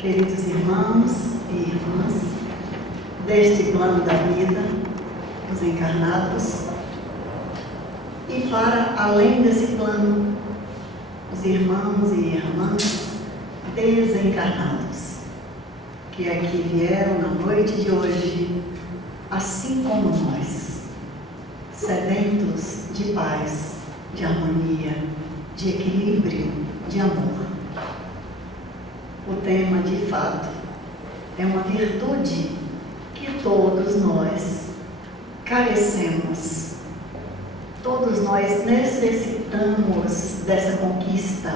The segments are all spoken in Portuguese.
queridos irmãos e irmãs deste plano da vida, os encarnados, e para além desse plano, os irmãos e irmãs desencarnados, que aqui vieram na noite de hoje, assim como nós, sedentos de paz, de harmonia, de equilíbrio, de amor. O tema, de fato, é uma virtude que todos nós carecemos. Todos nós necessitamos dessa conquista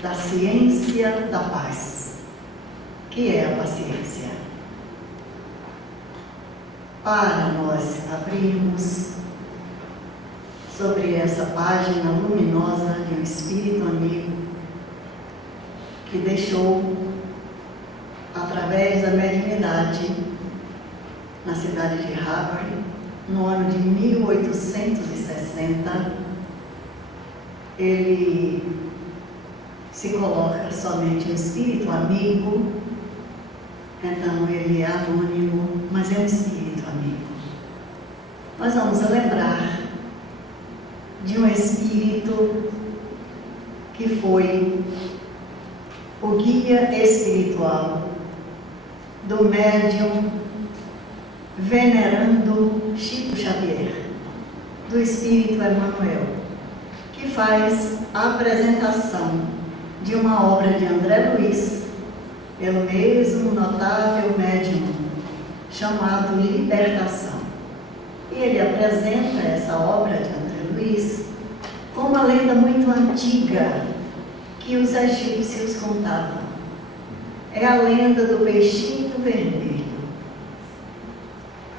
da ciência da paz, que é a paciência. Para nós abrirmos sobre essa página luminosa de um espírito amigo que deixou, através da mediunidade, na cidade de Harvard, no ano de 1860, ele se coloca somente um espírito amigo, então ele é anônimo, mas é um espírito amigo. Nós vamos lembrar de um espírito que foi o guia espiritual do médium venerando Chico Xavier, do Espírito Emmanuel, que faz a apresentação de uma obra de André Luiz, pelo mesmo notável médium, chamado Libertação. E ele apresenta essa obra de André Luiz com uma lenda muito antiga que os egípcios contavam. É a lenda do peixinho vermelho.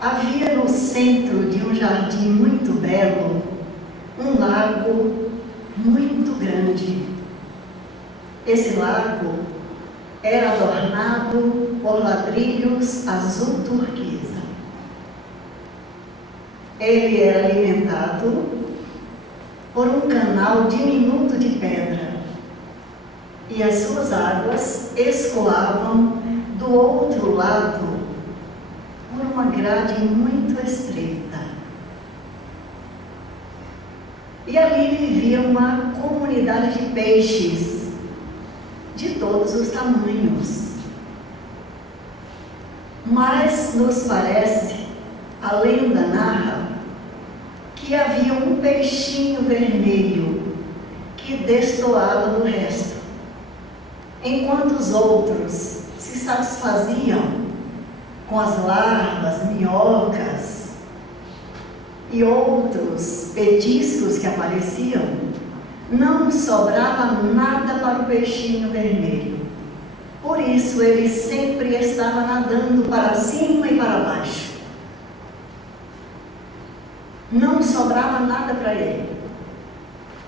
Havia no centro de um jardim muito belo um lago muito grande. Esse lago era adornado por ladrilhos azul turquesa. Ele era alimentado por um canal diminuto de pedra, e as suas águas escoavam do outro lado por uma grade muito estreita. E ali vivia uma comunidade de peixes de todos os tamanhos. Mas nos parece, a lenda narra, que havia um peixinho vermelho que destoava do resto, enquanto os outros se satisfaziam com as larvas, minhocas e outros petiscos que apareciam, não sobrava nada para o peixinho vermelho. Por isso ele sempre estava nadando para cima e para baixo. Não sobrava nada para ele.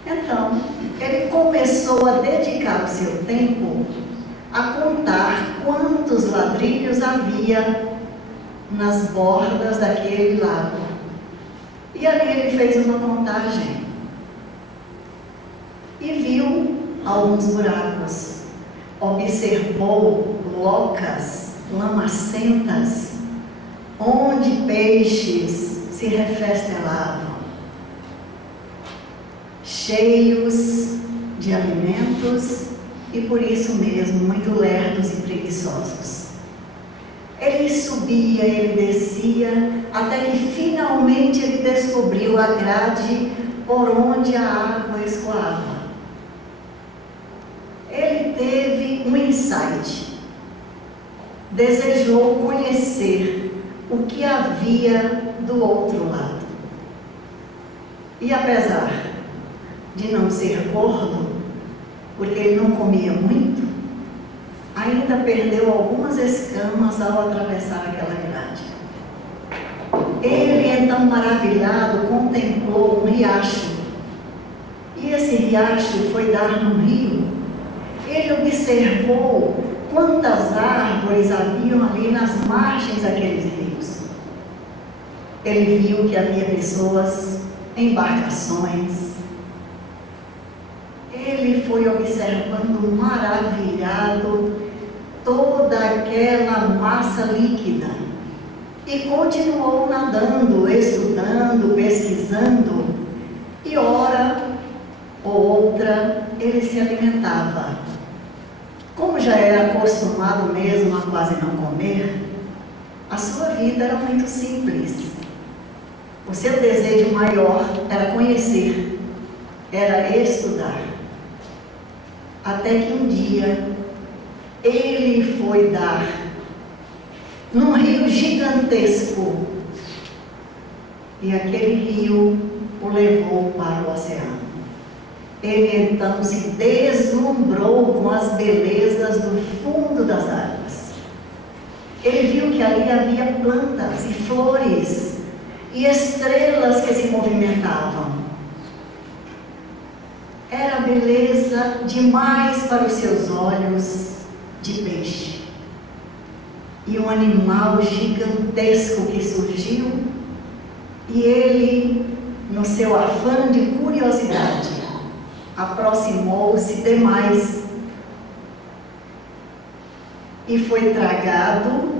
Então, ele começou a dedicar o seu tempo a contar quantos ladrilhos havia nas bordas daquele lago. E ali ele fez uma contagem e viu alguns buracos. Observou locas lamacentas onde peixes se refestelavam, cheios de alimentos e por isso mesmo muito lerdos e preguiçosos. Ele subia, ele descia, até que finalmente ele descobriu a grade por onde a água escoava. Ele teve um insight, desejou conhecer o que havia do outro lado. E apesar de não ser gordo, porque ele não comia muito, ainda perdeu algumas escamas ao atravessar aquela grade. Ele, então maravilhado, contemplou um riacho. E esse riacho foi dar no rio. Ele observou quantas árvores haviam ali nas margens daqueles rios. Ele viu que havia pessoas, embarcações. Ele foi observando maravilhado e continuou nadando, estudando, pesquisando, e hora ou outra ele se alimentava. Como já era acostumado mesmo a quase não comer, a sua vida era muito simples. O seu desejo maior era conhecer, era estudar. Até que um dia ele foi dar num rio gigantesco, e aquele rio o levou para o oceano. Ele então se deslumbrou com as belezas do fundo das águas. Ele viu que ali havia plantas e flores e estrelas que se movimentavam. Era beleza demais para os seus olhos de peixe. E um animal gigantesco que surgiu, e ele, no seu afã de curiosidade, aproximou-se demais e foi tragado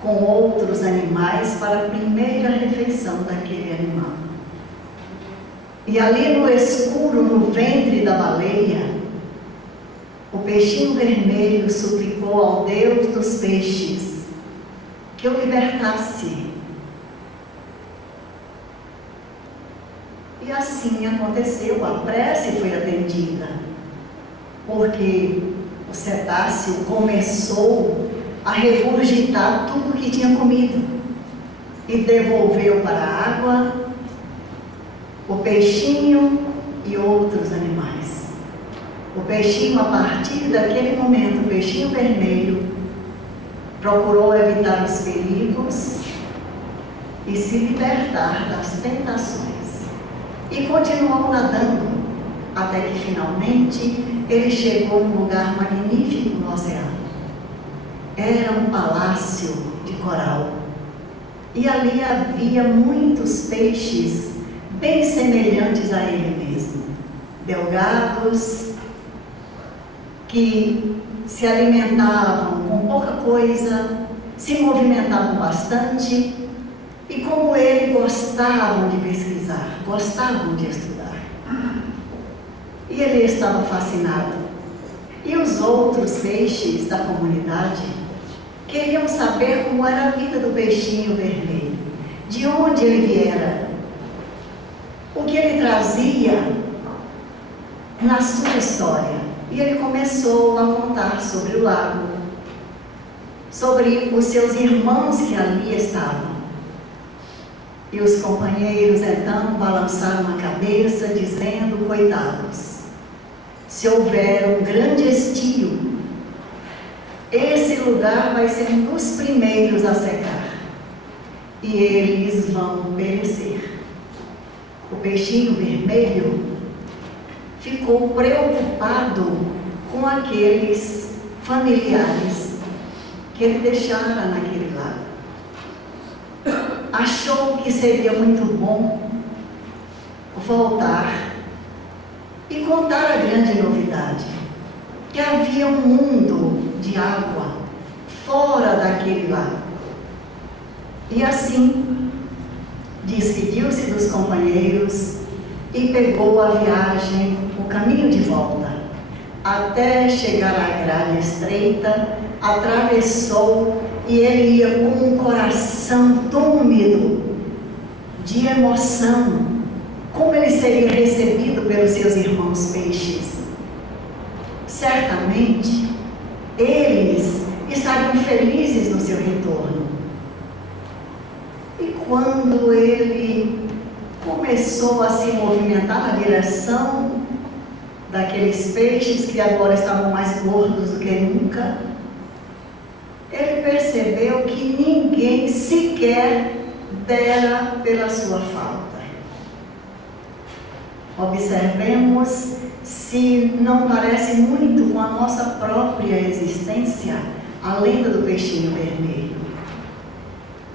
com outros animais para a primeira refeição daquele animal. E ali no escuro, no ventre da baleia, o peixinho vermelho suplicou ao Deus dos peixes que o libertasse. E assim aconteceu, a prece foi atendida, porque o cetáceo começou a regurgitar tudo que tinha comido e devolveu para a água o peixinho e outros animais. O peixinho, a partir daquele momento, o peixinho vermelho, procurou evitar os perigos e se libertar das tentações. E continuou nadando, até que finalmente ele chegou a um lugar magnífico no oceano. Era um palácio de coral. E ali havia muitos peixes bem semelhantes a ele mesmo. Delgados, que se alimentavam com pouca coisa, se movimentavam bastante, e como ele gostavam de pesquisar, gostavam de estudar. E ele estava fascinado. E os outros peixes da comunidade queriam saber como era a vida do peixinho vermelho, de onde ele viera, o que ele trazia na sua história. E ele começou a contar sobre o lago, sobre os seus irmãos que ali estavam. E os companheiros então balançaram a cabeça, dizendo: coitados, se houver um grande estio, esse lugar vai ser um dos primeiros a secar, e eles vão perecer. O peixinho vermelho ficou preocupado com aqueles familiares que ele deixara naquele lago. Achou que seria muito bom voltar e contar a grande novidade, que havia um mundo de água fora daquele lago. E assim, despediu-se dos companheiros e pegou a viagem, o caminho de volta, até chegar à grade estreita, atravessou, e ele ia com um coração túmido de emoção, como ele seria recebido pelos seus irmãos peixes. Certamente, eles estariam felizes no seu retorno. E quando ele começou a se movimentar na direção daqueles peixes que agora estavam mais gordos do que nunca, ele percebeu que ninguém sequer dera pela sua falta. Observemos se não parece muito com a nossa própria existência, a lenda do peixinho vermelho.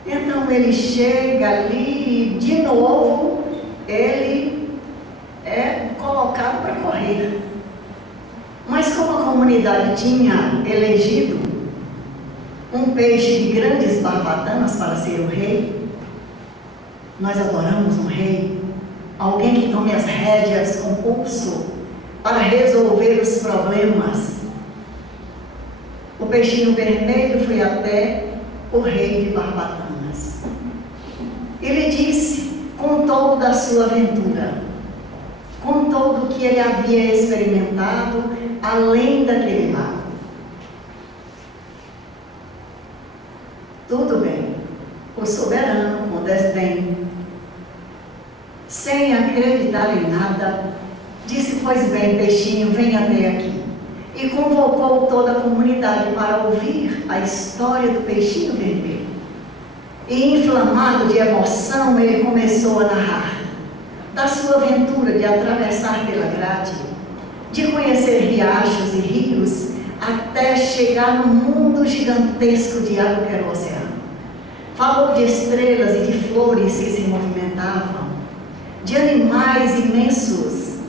Então ele chega ali e de novo ele é colocado para correr. Mas como a comunidade tinha elegido um peixe de grandes barbatanas para ser o rei. Nós adoramos um rei, alguém que tome as rédeas com pulso para resolver os problemas. O peixinho vermelho foi até o rei de Barbatanas. Ele disse, contou da sua aventura, contou do que ele havia experimentado além daquele lago. Tudo bem, o soberano, com desdém, sem acreditar em nada, disse, pois bem, peixinho, vem até aqui. E convocou toda a comunidade para ouvir a história do peixinho vermelho. E inflamado de emoção, ele começou a narrar da sua aventura de atravessar pela grade, de conhecer riachos e rios, até chegar no mundo gigantesco de água que era o oceano. Falou de estrelas e de flores que se movimentavam, de animais imensos,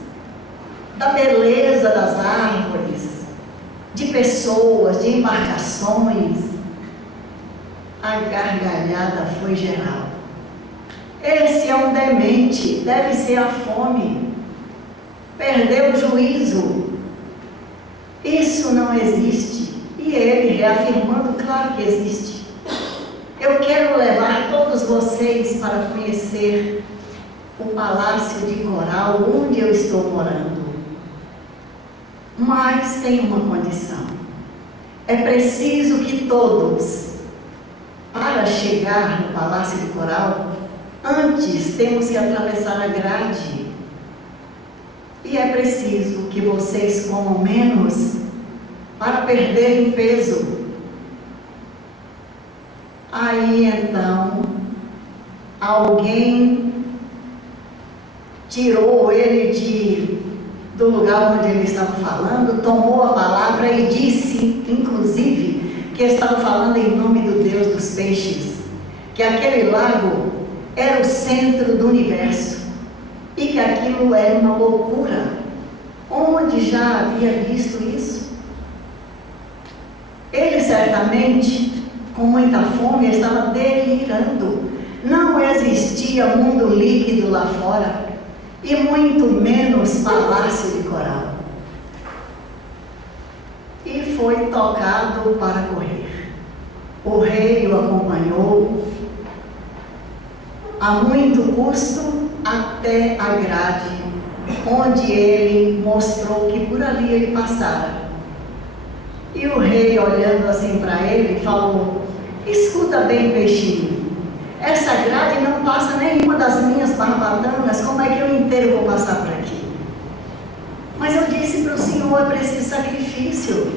da beleza das árvores, de pessoas, de embarcações. A gargalhada foi geral. Esse é um demente, deve ser a fome. Perdeu o juízo. Isso não existe. E ele reafirmando, claro que existe. Eu quero levar todos vocês para conhecer o Palácio de Coral, onde eu estou morando. Mas tem uma condição. É preciso que todos, para chegar no Palácio de Coral, antes temos que atravessar a grade. E é preciso que vocês comam menos para perderem peso. Aí então, alguém tirou ele do lugar onde ele estava falando, tomou a palavra e disse, inclusive, que estava falando em nome do Deus dos peixes, que aquele lago era o centro do universo e que aquilo era uma loucura. Onde já havia visto isso? Ele certamente, com muita fome, estava delirando. Não existia mundo líquido lá fora, e muito menos Palácio de Coral. E foi tocado para correr. O rei o acompanhou a muito custo até a grade, onde ele mostrou que por ali ele passara. E o rei, olhando assim para ele, falou, escuta bem, peixinho, essa grade não passa nenhuma das minhas barbatanas, como é que eu inteiro vou passar por aqui? Mas eu disse para o senhor, é preciso sacrifício,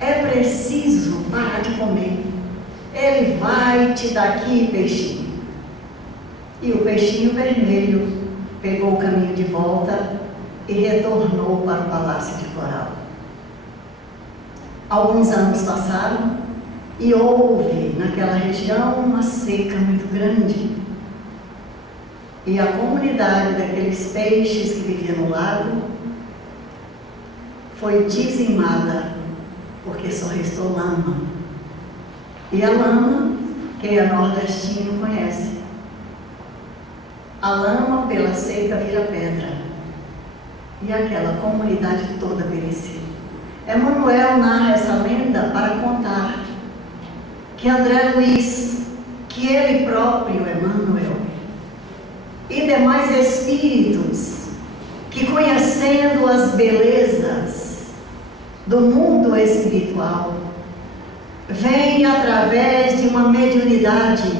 é preciso parar de comer. Ele vai te dar aqui, peixinho. E o peixinho vermelho pegou o caminho de volta e retornou para o Palácio de Coral. Alguns anos passaram e houve naquela região uma seca muito grande. E a comunidade daqueles peixes que viviam no lago foi dizimada, porque só restou lama. E a lama, quem é nordestino conhece. A lama pela seca vira pedra. E aquela comunidade toda pereceu. Emmanuel narra essa lenda para contar que André Luiz, que ele próprio, Emmanuel, e demais espíritos, que conhecendo as belezas do mundo espiritual, vêm através de uma mediunidade,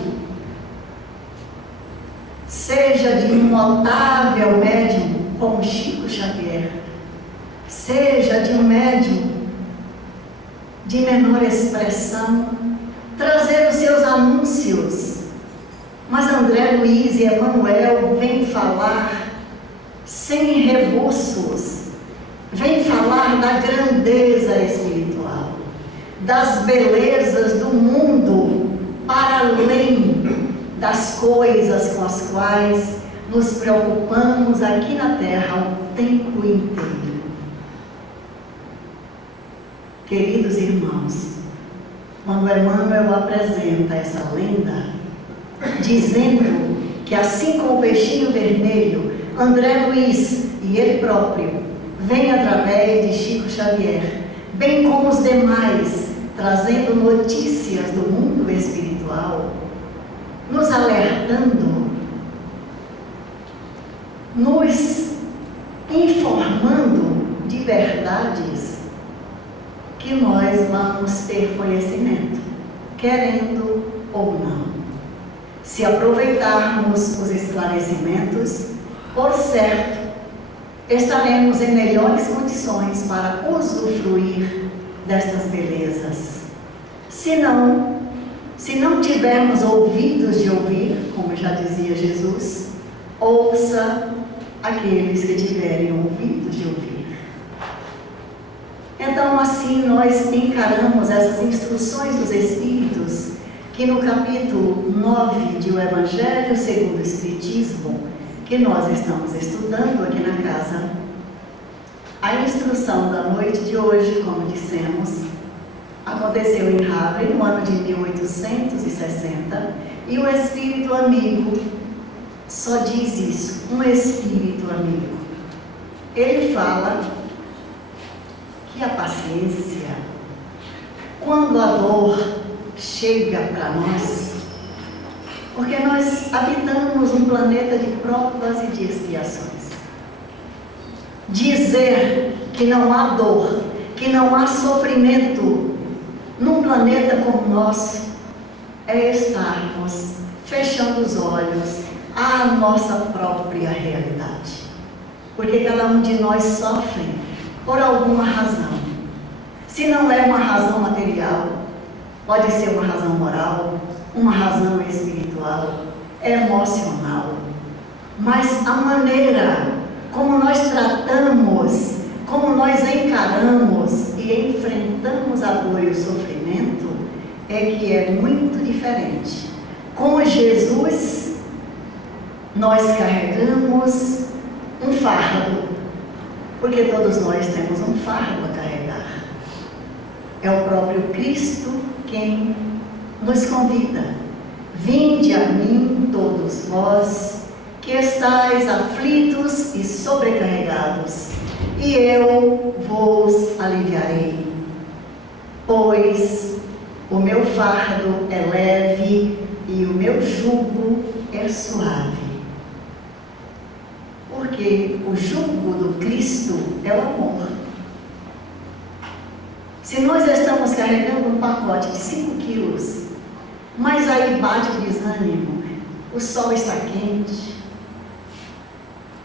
seja de um notável médium, como Chico Xavier, seja de um médium de menor expressão, trazer os seus anúncios. Mas André Luiz e Emmanuel vêm falar sem rebuços, vêm falar da grandeza espiritual, das belezas do mundo, para além das coisas com as quais nos preocupamos aqui na Terra o tempo inteiro. Queridos irmãos, quando Emmanuel apresenta essa lenda, dizendo que assim como o peixinho vermelho, André Luiz e ele próprio vem através de Chico Xavier, bem como os demais, trazendo notícias do mundo espiritual, nos alertando, nos informando de verdades que nós vamos ter conhecimento, querendo ou não. Se aproveitarmos os esclarecimentos, por certo, estaremos em melhores condições para usufruir destas belezas. Se não tivermos ouvidos de ouvir, como já dizia Jesus, ouça aqueles que tiverem ouvidos de ouvir. Então, assim, nós encaramos essas instruções dos Espíritos, que no capítulo 9 de O Evangelho segundo o Espiritismo, que nós estamos estudando aqui na casa, a instrução da noite de hoje, como dissemos, aconteceu em Havre no ano de 1860, e o Espírito Amigo só diz isso, um Espírito Amigo. Ele fala que a paciência, quando a dor chega para nós, porque nós habitamos um planeta de provas e de expiações. Dizer que não há dor, que não há sofrimento num planeta como o nosso, é estarmos fechando os olhos à nossa própria realidade. Porque cada um de nós sofre por alguma razão. Se não é uma razão material, pode ser uma razão moral, uma razão espiritual, emocional. Mas a maneira como nós tratamos, como nós encaramos e enfrentamos a dor e o sofrimento, é que é muito diferente. Com Jesus, nós carregamos um fardo, porque todos nós temos um fardo a carregar. É o próprio Cristo quem nos convida: vinde a mim todos vós que estáis aflitos e sobrecarregados, e eu vos aliviarei, pois o meu fardo é leve e o meu jugo é suave. Porque o jugo do Cristo é o amor. Se nós estamos carregando um pacote de 5 quilos, mas aí bate o desânimo, o sol está quente,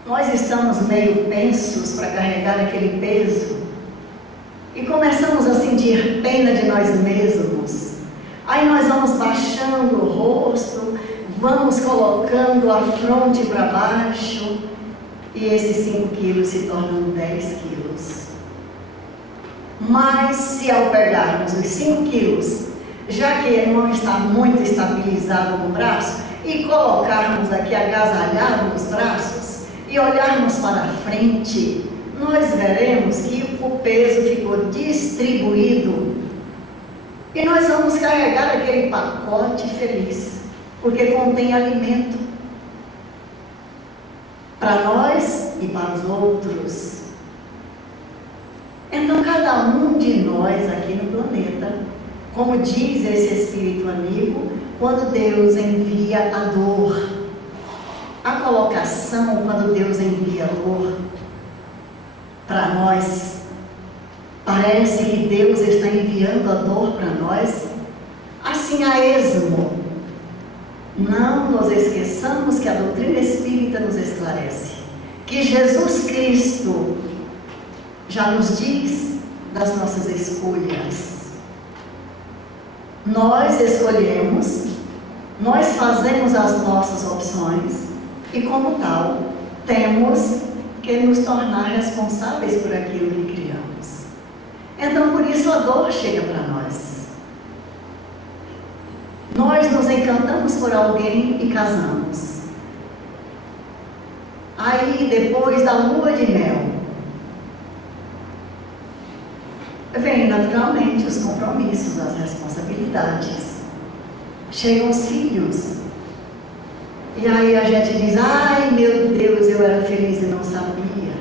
nós estamos meio pensos para carregar aquele peso e começamos a sentir pena de nós mesmos. Aí nós vamos baixando o rosto, vamos colocando a fronte para baixo e esses 5 quilos se tornam 10 quilos. Mas se ao pegarmos os 5 quilos, já que ele não está muito estabilizado no braço, e colocarmos aqui, agasalharmos os braços e olharmos para a frente, nós veremos que o peso ficou distribuído e nós vamos carregar aquele pacote feliz, porque contém alimento para nós e para os outros. Então, cada um de nós aqui no planeta, como diz esse Espírito Amigo, quando Deus envia a dor, a colocação, quando Deus envia a dor para nós, parece que Deus está enviando a dor para nós, assim a esmo. Não nos esqueçamos que a doutrina espírita nos esclarece que Jesus Cristo já nos diz das nossas escolhas. Nós escolhemos, nós fazemos as nossas opções e, como tal, temos que nos tornar responsáveis por aquilo que criamos. Então, por isso a dor chega para nós. Nós nos encantamos por alguém e casamos. Aí, depois da lua de mel, vem naturalmente os compromissos, as responsabilidades. Chegam os filhos. E aí a gente diz, ai meu Deus, eu era feliz e não sabia.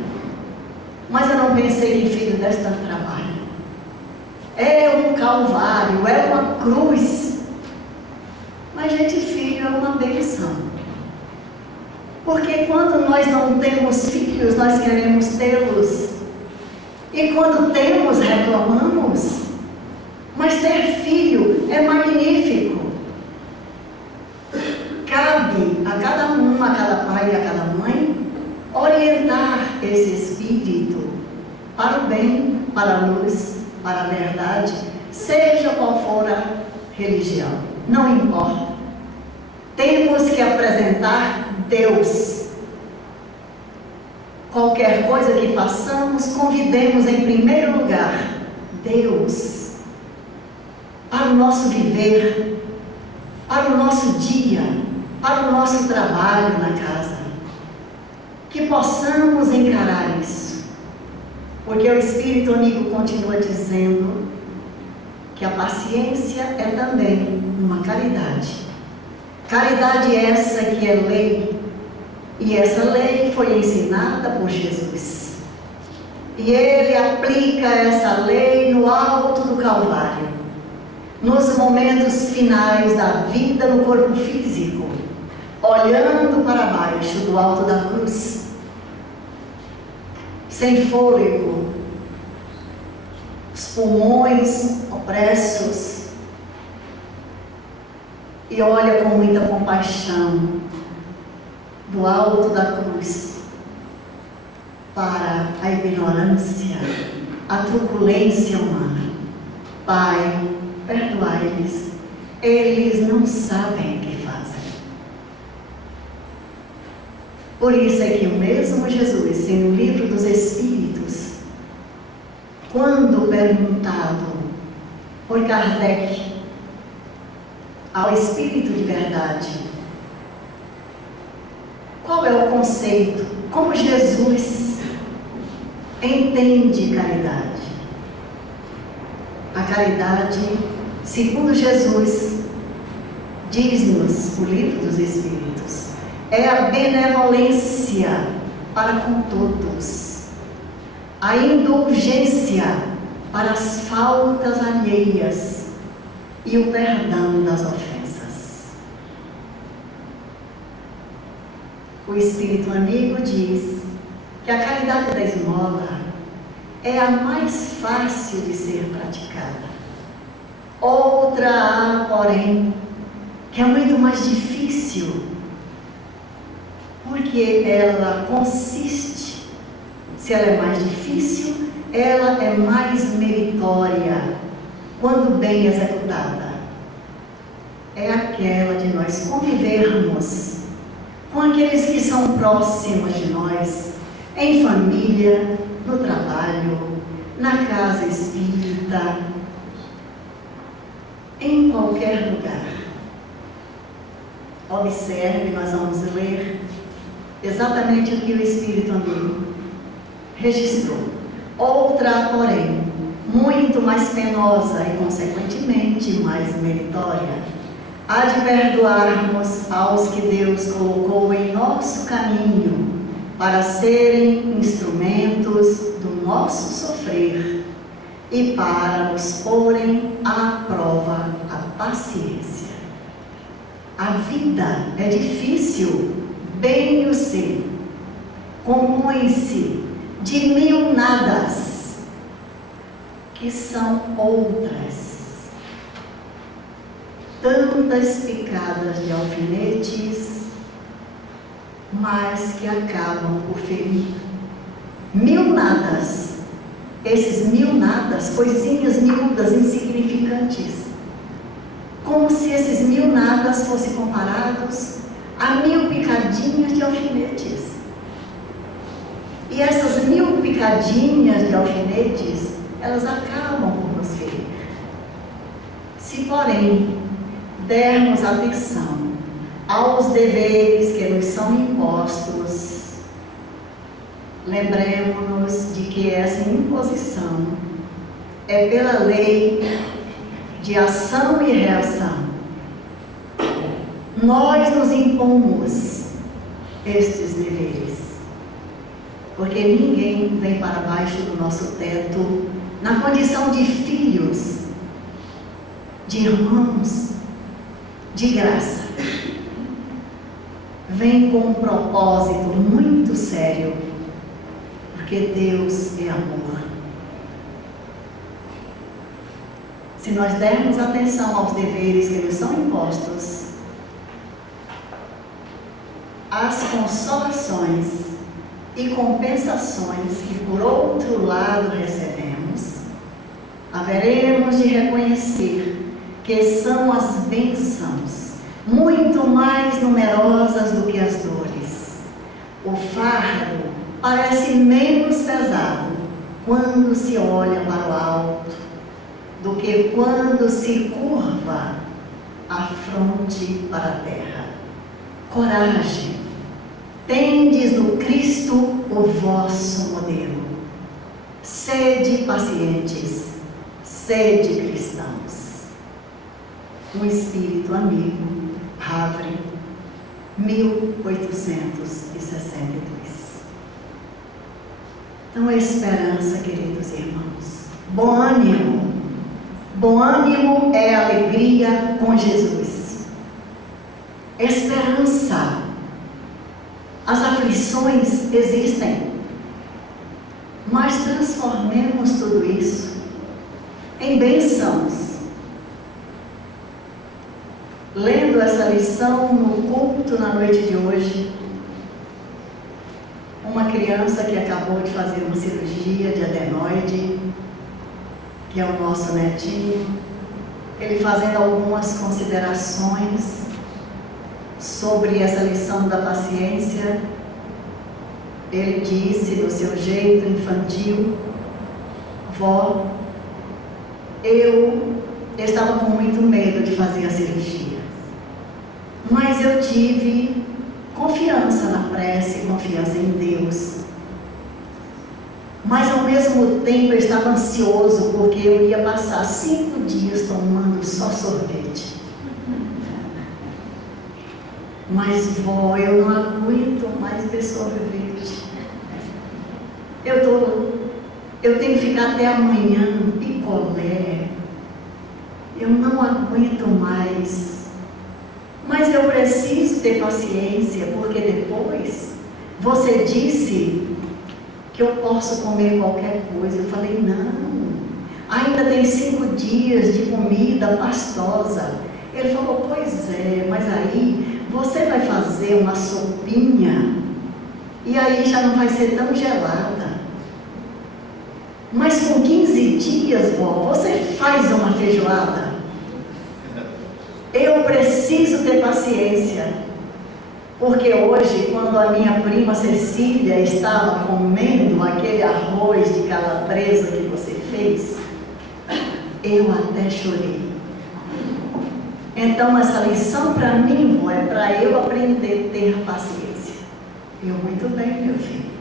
Mas eu não pensei que filho desse tanto trabalho. É um calvário, é uma cruz. Mas, gente, filho é uma bênção. Porque quando nós não temos filhos, nós queremos tê-los. E quando temos, reclamamos. Mas ter filho é magnífico. Cabe a cada um, a cada pai e a cada mãe, orientar esse espírito para o bem, para a luz, para a verdade, seja qual for a religião, não importa. Temos que apresentar Deus. Qualquer coisa que façamos, convidemos em primeiro lugar Deus para o nosso viver, para o nosso dia, para o nosso trabalho na casa. Que possamos encarar isso. Porque o Espírito amigo continua dizendo que a paciência é também uma caridade. Caridade essa que é lei. E essa lei foi ensinada por Jesus. E Ele aplica essa lei no alto do Calvário. Nos momentos finais da vida no corpo físico. Olhando para baixo do alto da cruz. Sem fôlego, os pulmões opressos, e olha com muita compaixão do alto da cruz para a ignorância, a truculência humana. Pai, perdoai-lhes, eles não sabem o que fazem. Por isso é que o mesmo Jesus, no livro dos Espíritos, quando perguntado por Kardec ao Espírito de Verdade, qual é o conceito, como Jesus entende caridade? A caridade, segundo Jesus, diz-nos o livro dos Espíritos, é a benevolência para com todos, a indulgência para as faltas alheias e o perdão das ofensas. O Espírito amigo diz que a caridade da esmola é a mais fácil de ser praticada. Outra há, porém, que é muito mais difícil, porque ela consiste, se ela é mais difícil, ela é mais meritória, quando bem executada. É aquela de nós convivermos com aqueles que são próximos de nós, em família, no trabalho, na casa espírita, em qualquer lugar. Observe, nós vamos ler exatamente o que o Espírito amigo registrou. Outra, porém, muito mais penosa e, consequentemente, mais meritória, há de perdoarmos aos que Deus colocou em nosso caminho para serem instrumentos do nosso sofrer e para nos porem à prova a paciência. A vida é difícil, bem o sei, compõe-se de mil nadas, que são outras, tantas picadas de alfinetes, mas que acabam por ferir. Mil nadas, esses mil nadas, coisinhas miúdas, insignificantes, como se esses mil nadas fossem comparados a mil picadinhas de alfinetes. E essas mil picadinhas de alfinetes, elas acabam por nos ferir. Se, porém, dermos atenção aos deveres que nos são impostos, lembremos-nos de que essa imposição é pela lei de ação e reação. Nós nos impomos estes deveres, porque ninguém vem para baixo do nosso teto na condição de filhos, de irmãos, de graça. Vem com um propósito muito sério, porque Deus é amor. Se nós dermos atenção aos deveres que nos são impostos, às consolações e compensações que por outro lado recebemos, haveremos de reconhecer que são as bênçãos muito mais numerosas do que as dores. O fardo parece menos pesado quando se olha para o alto do que quando se curva a fronte para a terra. Coragem, tendes no Cristo o vosso modelo. Sede pacientes, sede cristãos. Um espírito amigo, Havre, 1862. Então, a esperança, queridos irmãos. Bom ânimo. Bom ânimo é alegria com Jesus. Esperança. As aflições existem, mas transformemos tudo isso em bênçãos. Lendo essa lição no culto na noite de hoje, uma criança que acabou de fazer uma cirurgia de adenoide, que é o nosso netinho, ele fazendo algumas considerações sobre essa lição da paciência, ele disse do seu jeito infantil: vó, eu estava com muito medo de fazer a cirurgia, mas eu tive confiança na prece, confiança em Deus. Mas ao mesmo tempo eu estava ansioso, porque eu ia passar 5 dias tomando só sorvete. Mas vó, eu não aguento mais ver sorvete. Eu tenho que ficar até amanhã no picolé. Eu não aguento mais. Mas eu preciso ter paciência, porque depois você disse que eu posso comer qualquer coisa. Eu falei, não, ainda tem 5 dias de comida pastosa. Ele falou, pois é, mas aí você vai fazer uma sopinha e aí já não vai ser tão gelada. Mas com 15 dias, vó, você faz uma feijoada. Eu preciso ter paciência, porque hoje, quando a minha prima Cecília estava comendo aquele arroz de calabresa que você fez, eu até chorei. Então, essa lição para mim, vó, é para eu aprender a ter paciência. Eu, muito bem, meu filho.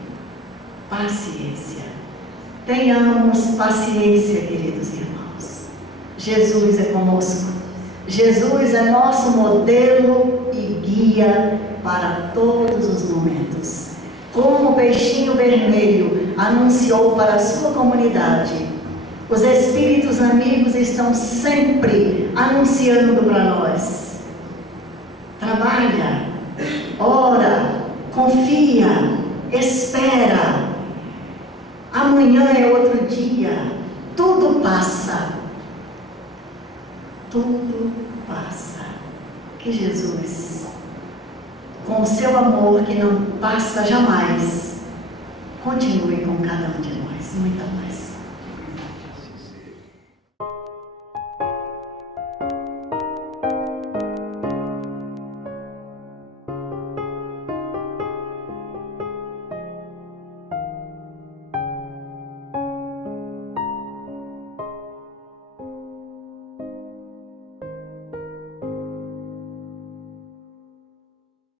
Paciência. Tenhamos paciência, queridos irmãos. Jesus é conosco. Jesus é nosso modelo e guia para todos os momentos. Como o peixinho vermelho anunciou para a sua comunidade, os Espíritos amigos estão sempre anunciando para nós. Trabalha, ora, confia, espera. Amanhã é outro dia. Tudo passa. Tudo passa. Que Jesus, com o seu amor que não passa jamais, continue com cada um de nós. Muita paz.